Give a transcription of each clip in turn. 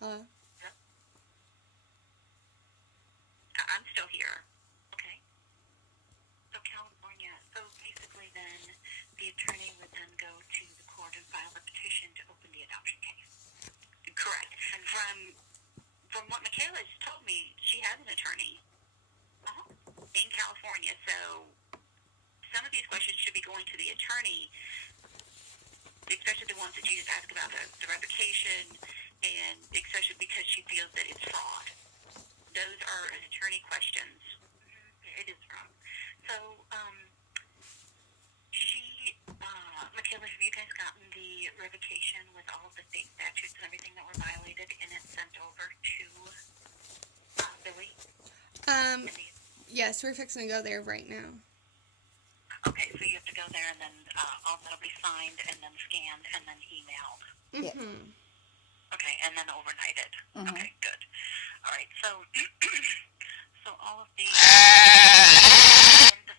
Hello? I'm still here. Okay. So California, so basically then the attorney would then go to the court and file a petition to open the adoption case. Correct. And from what Michaela has told me, she has an attorney in California, so some of these questions should be going to the attorney, especially the ones that you just asked about the revocation, and especially because she feels that it's fraud. Those are attorney questions. It is fraud. So, Michaela, have you guys gotten the revocation with all of the state statutes and everything that were violated, and it's sent over to Billy? Yes, we're fixing to go there right now. Okay, so you have to go there, and then all that'll be signed, and then scanned, and then emailed. Mm-hmm. Okay, and then overnighted. Mm-hmm. Okay, good. All right, so so all of the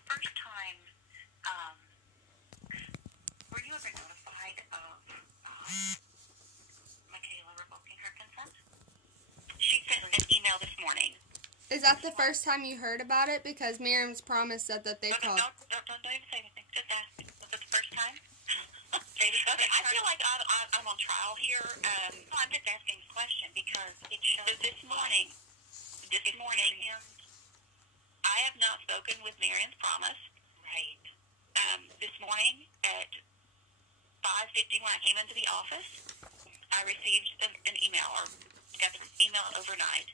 first time, were you ever notified of Michaela revoking her consent? She sent an email this morning. Is that the first time you heard about it? Because Miriam's promise said that they called. Don't even say anything. Just ask. Was it the first time? Okay, I feel like I'm on trial here. No, I'm just asking this question because it shows this morning, I have not spoken with Miriam's promise. Right. This morning at 5:50 when I came into the office, I received an email, or got the email overnight.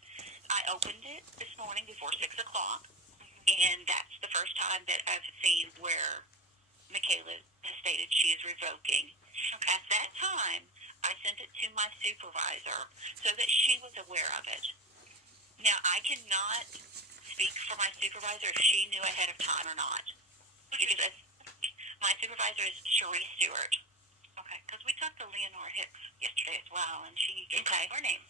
I opened it this morning before 6 o'clock, and that's the first time that I've seen where Michaela has stated she is revoking. Okay. At that time, I sent it to my supervisor so that she was aware of it. Now, I cannot speak for my supervisor if she knew ahead of time or not. Because my supervisor is Cherie Stewart. Okay, because we talked to Leonora Hicks yesterday as well, and she gave her name.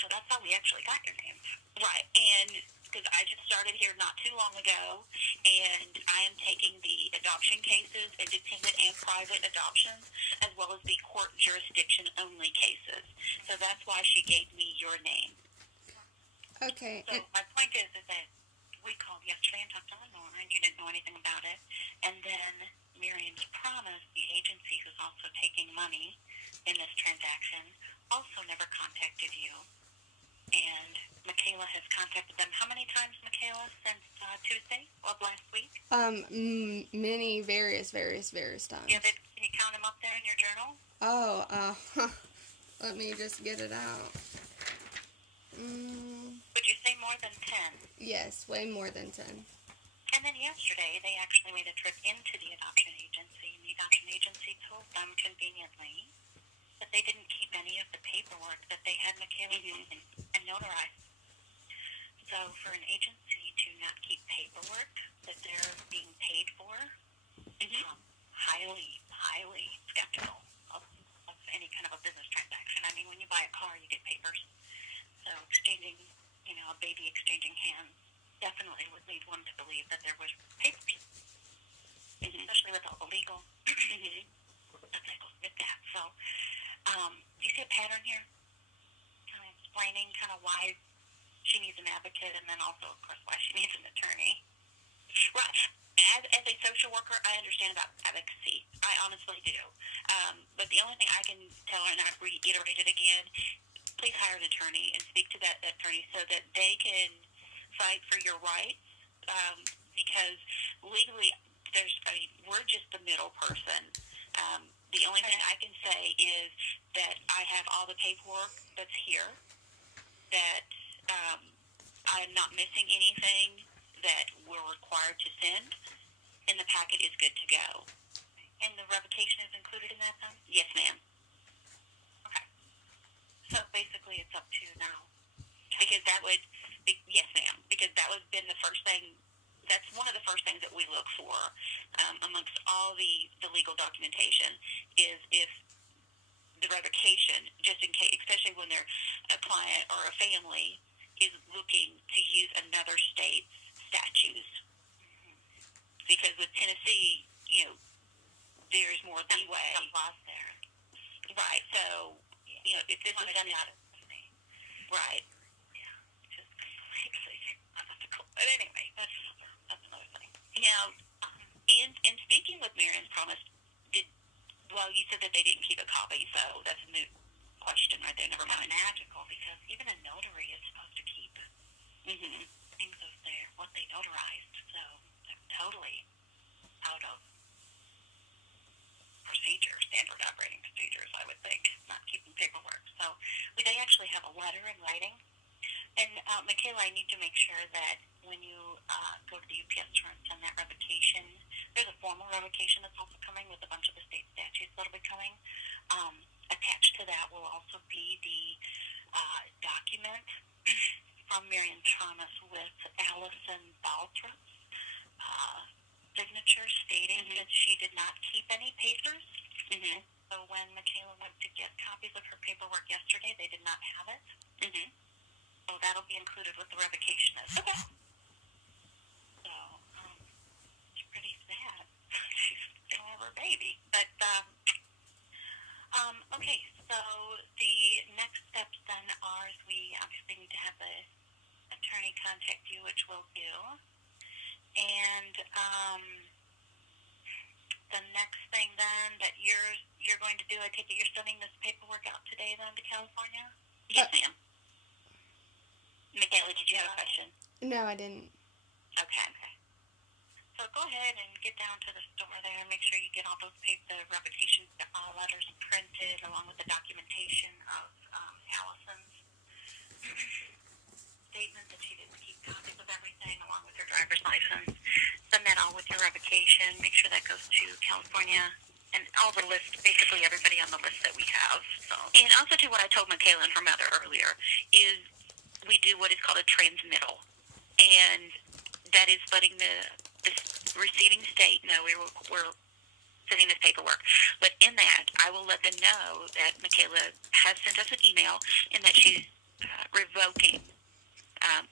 So that's how we actually got your name. Right, and because I just started here not too long ago, and I am taking the adoption cases, independent and private adoptions, as well as the court jurisdiction-only cases. So that's why she gave me your name. Okay. So my point is that we called yesterday and talked to Lenore, and you didn't know anything about it. And then Miriam's promise, the agency who's also taking money in this transaction, also never contacted you. And Michaela has contacted them how many times, Michaela, since Tuesday of last week? Many, various times. Yeah, can you count them up there in your journal? Let me just get it out. Would you say more than 10? Yes, way more than 10. And then yesterday, they actually made a trip into the adoption agency, and the adoption agency told them conveniently that they didn't keep any of the paperwork that they had Michaela and notarized. So for an agency to not keep paperwork that they're being paid for, highly skeptical of any kind of a business transaction. I mean, when you buy a car, you get papers. So exchanging, a baby exchanging hands definitely would lead one to believe that there was papers, especially with all the legal that goes with that. So, do you see a pattern here? Kind of explaining kind of why she needs an advocate, and then also, of course, why she needs an attorney. Right. As a social worker, I understand about advocacy. I honestly do. But the only thing I can tell her, and I've reiterated again, please hire an attorney and speak to that attorney so that they can fight for your rights. Because legally, we're just the middle person. The only thing I can say is that I have all the paperwork that's here, that I am not missing anything that we're required to send, and the packet is good to go. And the revocation is included in that, then? Yes, ma'am. Okay. So basically, it's up to you now. Because that would be, yes, ma'am, because that would have been the first thing. That's one of the first things that we look for amongst all the legal documentation is if the revocation, just in case, especially when they're a client or a family, is looking to use another state's statutes. Because with Tennessee, there's more leeway. Right, so, if this was done out of Right. Yeah. Just completely unethical. But anyway, that's another thing. Now, in speaking with Miriam's promise, you said that they didn't keep a copy, so that's a moot question right there. Never mind. It's magical because even a notary is supposed to keep things of what they notarized. So I'm totally out of standard operating procedures, I would think, not keeping paperwork. So they actually have a letter in writing. And Michaela, I need to make sure that when you go to the UPS store and send that revocation, there's a formal revocation that's also coming with a bunch of the state statutes that'll be coming. Attached to that will also be the document from Miriam Thomas with Allison Baltrop's signature stating that she did not keep any papers. So when Michaela went to get copies of her paperwork yesterday, they did not have it. So that'll be included with the revocation as well. Okay. So it's pretty sad. She's still have her baby. But okay, so the next steps then are we obviously need to have the attorney contact you, which we'll do. And the next thing then that you're going to do, I take it you're sending this paperwork out today then to California? Yes, ma'am. Michaela, did you have a question? No, I didn't. Okay. So go ahead and get down to the store there and make sure you get all those the revocation letters printed along with the documentation of Allison's statement that she didn't keep copies of everything along with her driver's license. Send that all with your revocation. Make sure that goes to California and all the list, basically everybody on the list that we have. So, and also to what I told Michaela and her mother earlier is we do what is called a transmittal, and that is letting the receiving state know we're sending this paperwork. But in that, I will let them know that Michaela has sent us an email and that she's revoking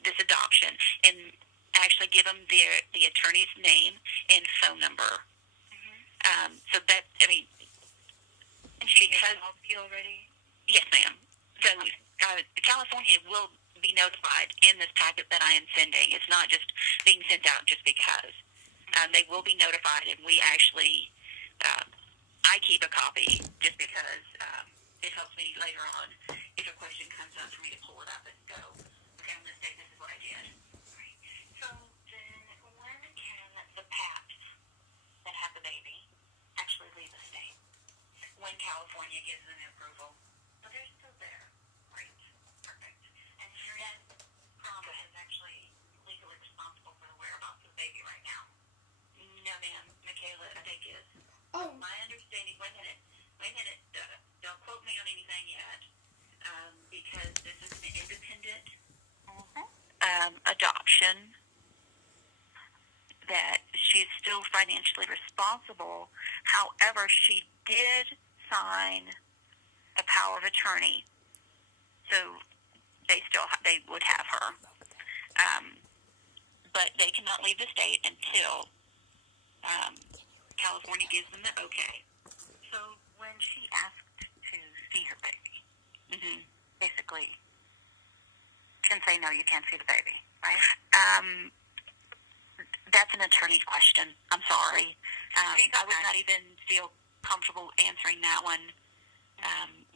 this adoption, and actually give them the attorney's name and phone number. So that, I mean, and she has you already. Yes, ma'am. So California will be notified in this packet that I am sending. It's not just being sent out just because. They will be notified, and we actually, I keep a copy just because it helps me later on if a question comes up for me to pull it up and go, okay, on this day, this is what I did. Right. So then when can the Pats that have the baby actually leave the state? When California gives them approval. But they're still there. Right. Perfect. And Miriam Promise is actually legally responsible for the whereabouts of the baby right now. No, ma'am. Michaela, I think is. Oh. My understanding, wait a minute. Don't quote me on anything yet, because this is an independent adoption, that she is still financially responsible. However, she did sign a power of attorney, so they would have her. But they cannot leave the state until California gives them the okay. So when she asked to see her baby, basically can say, no, you can't see the baby, right? That's an attorney's question. I'm sorry. I would not even feel comfortable answering that one,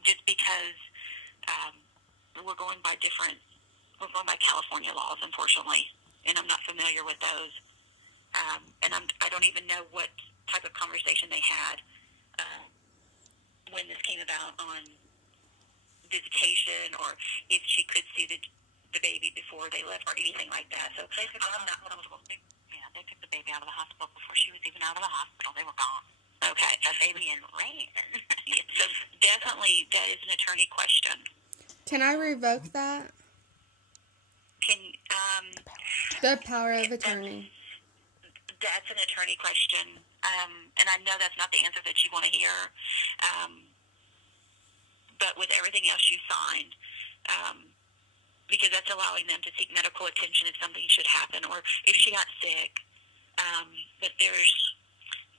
just because we're going by California laws, unfortunately, and I'm not familiar with those. And I don't even know what type of conversation they had when this came about on visitation, or if she could see the baby before they left or anything like that. So I'm not comfortable. Yeah, they took the baby out of the hospital before she was even out of the hospital. They were gone. Okay. A baby in rain. Yeah, so definitely that is an attorney question. Can I revoke that? The power of attorney. That's an attorney question. And I know that's not the answer that you want to hear. But with everything else you signed, because that's allowing them to seek medical attention if something should happen, or if she got sick. But let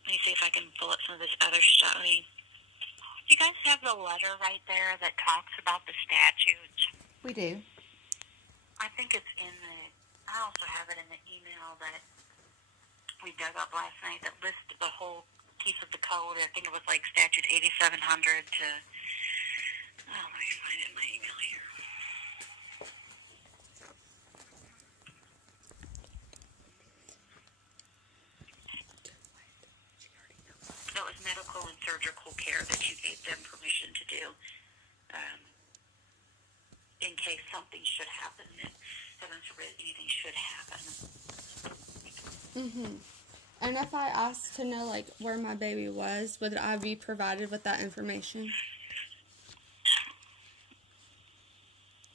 me see if I can pull up some of this other stuff. Do you guys have the letter right there that talks about the statutes? We do. I think it's in the, I also have it in the email that we dug up last night that lists the whole piece of the code. I think it was like statute 8700 to, let me find it in my email here. So it was medical and surgical care that you gave them permission to do. In case something should happen, that heaven forbid anything should happen. Mhm. And if I asked to know, like, where my baby was, would I be provided with that information?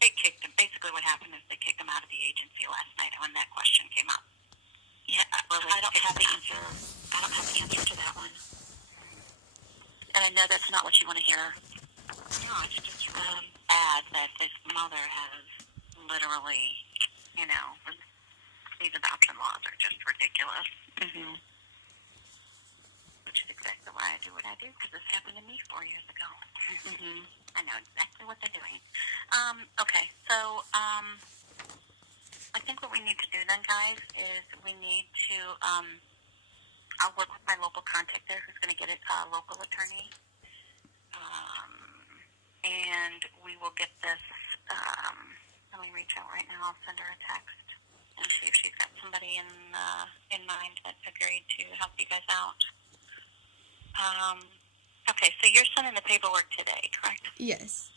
They kicked him. Basically, what happened is they kicked him out of the agency last night when that question came up. Yeah, I don't have the answer. I don't have the answer to that one. And I know that's not what you want to hear. No, it's just really bad that his mother has literally, these adoption laws are just ridiculous. Mm-hmm. Which is exactly why I do what I do, because this happened to me 4 years ago. Mm-hmm. I know exactly what they're doing. Okay, so I think what we need to do then, guys, is we need to, I'll work with my local contact there who's going to get a local attorney. And we will get this, let me reach out right now. I'll send her a text and see if she's got somebody in mind that agreed to help you guys out. Okay, so you're sending the paperwork today, correct? Yes.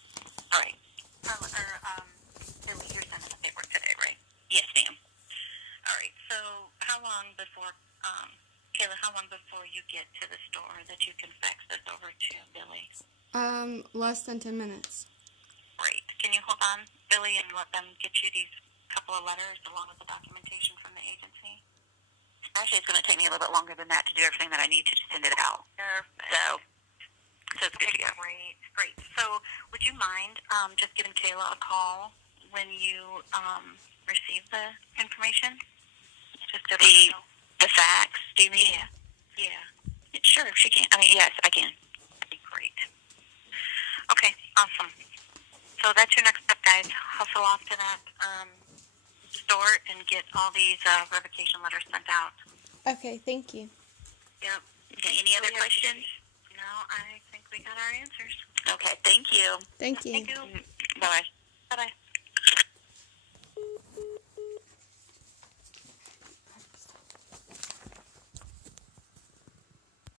All right. Billy, you're sending the paperwork today, right? Yes, ma'am. All right. So how long before, Kayla, how long before you get to the store that you can fax this over to Billy? Less than 10 minutes. Great. Can you hold on, Billy, and let them get you these couple of letters along with the documentation from the agency? Actually, it's going to take me a little bit longer than that to do everything that I need to send it out. Perfect. So it's good to go. Great. So would you mind just giving Kayla a call when you receive the information? Just to the fax, do you mean? Yeah. Sure, she can. I mean, yes, I can. That'd be great. Okay, awesome. So that's your next step, guys. Hustle off to that store and get all these revocation letters sent out. Okay, thank you. Yep. Okay, any other questions? No, I think we got our answers. Okay, thank you. Thank you. Thank you. Bye-bye. Bye-bye.